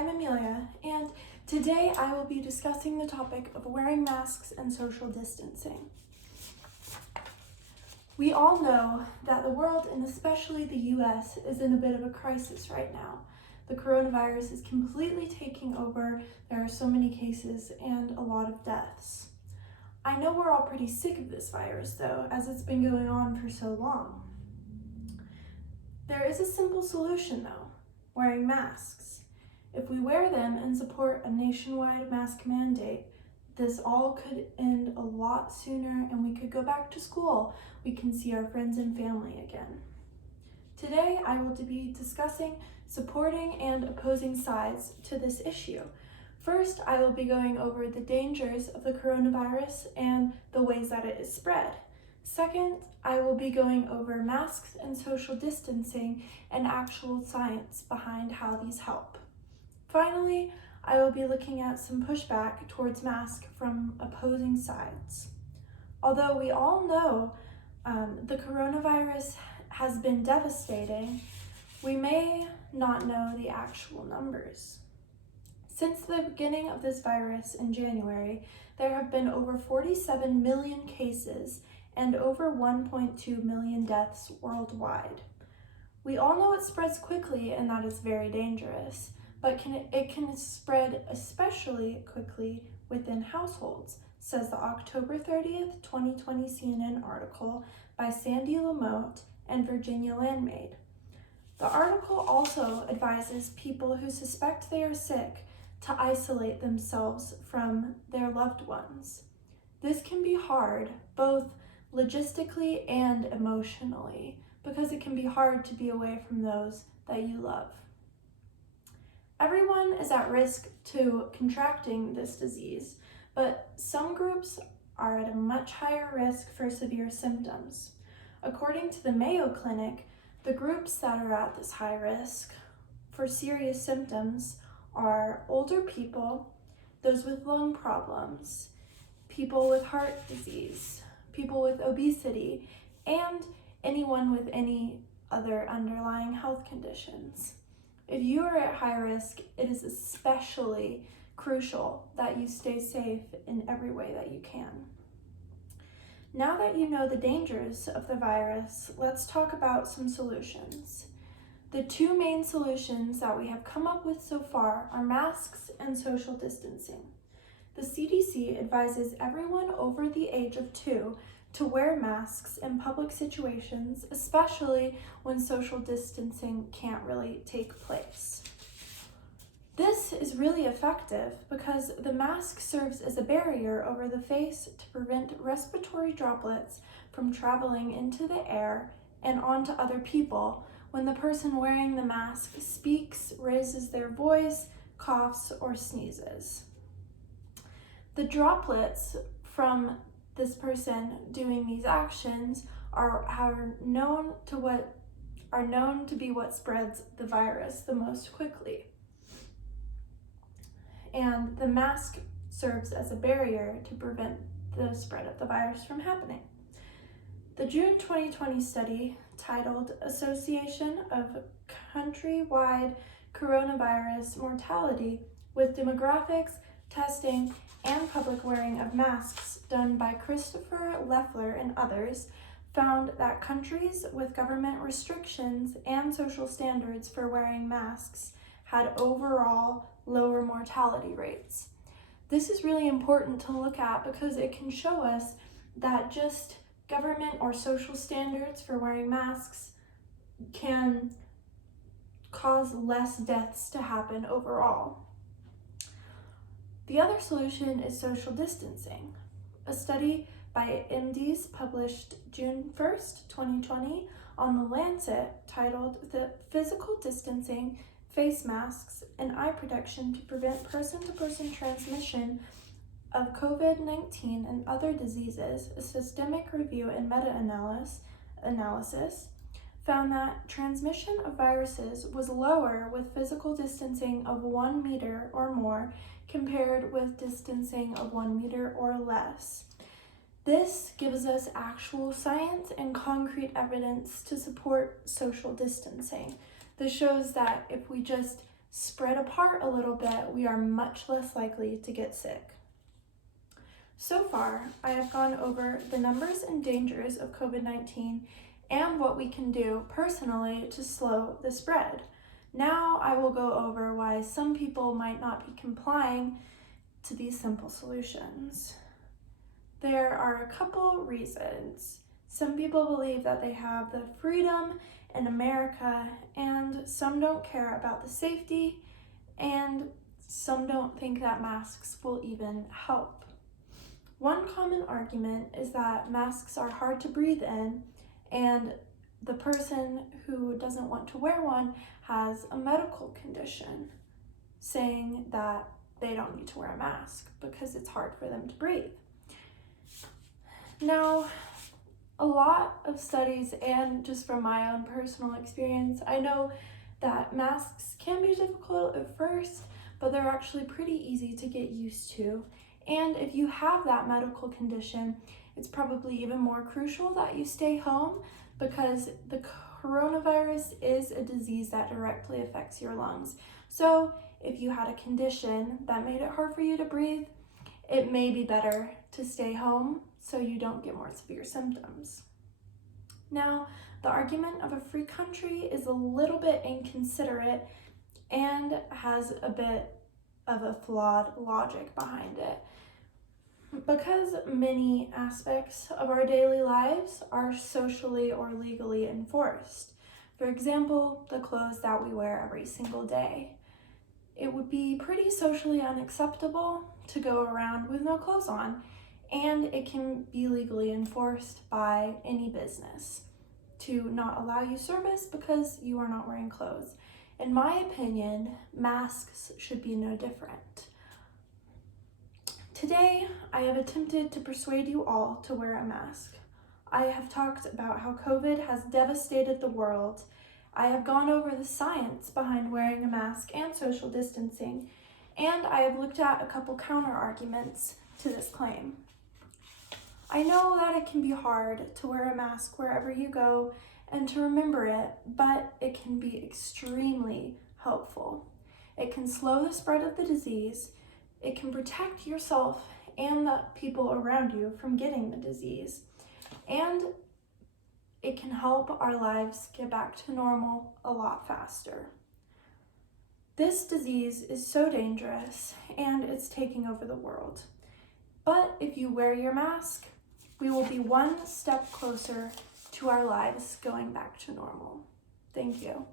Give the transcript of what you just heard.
I'm Amelia, and today I will be discussing the topic of wearing masks and social distancing. We all know that the world, and especially the US, is in a bit of a crisis right now. The coronavirus is completely taking over. There are so many cases and a lot of deaths. I know we're all pretty sick of this virus though, as it's been going on for so long. There is a simple solution though: wearing masks. If we wear them and support a nationwide mask mandate, this all could end a lot sooner and we could go back to school. We can see our friends and family again. Today, I will be discussing supporting and opposing sides to this issue. First, I will be going over the dangers of the coronavirus and the ways that it is spread. Second, I will be going over masks and social distancing and actual science behind how these help. Finally, I will be looking at some pushback towards masks from opposing sides. Although we all know the coronavirus has been devastating, we may not know the actual numbers. Since the beginning of this virus in January, there have been over 47 million cases and over 1.2 million deaths worldwide. We all know it spreads quickly and that it's very dangerous, but it can spread especially quickly within households, says the October 30th, 2020 CNN article by Sandy Lamotte and Virginia Landmaid. The article also advises people who suspect they are sick to isolate themselves from their loved ones. This can be hard, both logistically and emotionally, because it can be hard to be away from those that you love. Everyone is at risk to contracting this disease, but some groups are at a much higher risk for severe symptoms. According to the Mayo Clinic, the groups that are at this high risk for serious symptoms are older people, those with lung problems, people with heart disease, people with obesity, and anyone with any other underlying health conditions. If you are at high risk, it is especially crucial that you stay safe in every way that you can. Now that you know the dangers of the virus, let's talk about some solutions. The two main solutions that we have come up with so far are masks and social distancing. The CDC advises everyone over the age of 2 to wear masks in public situations, especially when social distancing can't really take place. This is really effective because the mask serves as a barrier over the face to prevent respiratory droplets from traveling into the air and onto other people when the person wearing the mask speaks, raises their voice, coughs, or sneezes. The droplets from this person doing these actions are known to be what spreads the virus the most quickly. And the mask serves as a barrier to prevent the spread of the virus from happening. The June 2020 study, titled Association of Countrywide Coronavirus Mortality with Demographics, Testing, and Public Wearing of Masks, done by Christopher Leffler and others, found that countries with government restrictions and social standards for wearing masks had overall lower mortality rates. This is really important to look at because it can show us that just government or social standards for wearing masks can cause less deaths to happen overall. The other solution is social distancing. A study by MDs published June 1st, 2020 on The Lancet, titled The Physical Distancing, Face Masks, and Eye Protection to Prevent Person-to-Person Transmission of COVID-19 and Other Diseases, a systemic review and meta-analysis, found that transmission of viruses was lower with physical distancing of 1 meter or more compared with distancing of 1 meter or less. This gives us actual science and concrete evidence to support social distancing. This shows that if we just spread apart a little bit, we are much less likely to get sick. So far, I have gone over the numbers and dangers of COVID-19 and what we can do personally to slow the spread. Now I will go over why some people might not be complying to these simple solutions. There are a couple reasons. Some people believe that they have the freedom in America, and some don't care about the safety, and some don't think that masks will even help. One common argument is that masks are hard to breathe in, and the person who doesn't want to wear one has a medical condition, saying that they don't need to wear a mask because it's hard for them to breathe. Now, a lot of studies, and just from my own personal experience, I know that masks can be difficult at first, but they're actually pretty easy to get used to. And if you have that medical condition, it's probably even more crucial that you stay home, because the coronavirus is a disease that directly affects your lungs. So if you had a condition that made it hard for you to breathe, it may be better to stay home so you don't get more severe symptoms. Now, the argument of a free country is a little bit inconsiderate and has a bit of a flawed logic behind it. Because many aspects of our daily lives are socially or legally enforced. For example, the clothes that we wear every single day. It would be pretty socially unacceptable to go around with no clothes on, and it can be legally enforced by any business to not allow you service because you are not wearing clothes. In my opinion, masks should be no different. Today, I have attempted to persuade you all to wear a mask. I have talked about how COVID has devastated the world. I have gone over the science behind wearing a mask and social distancing, and I have looked at a couple counter arguments to this claim. I know that it can be hard to wear a mask wherever you go and to remember it, but it can be extremely helpful. It can slow the spread of the disease. It can protect yourself and the people around you from getting the disease. And it can help our lives get back to normal a lot faster. This disease is so dangerous and it's taking over the world. But if you wear your mask, we will be one step closer to our lives going back to normal. Thank you.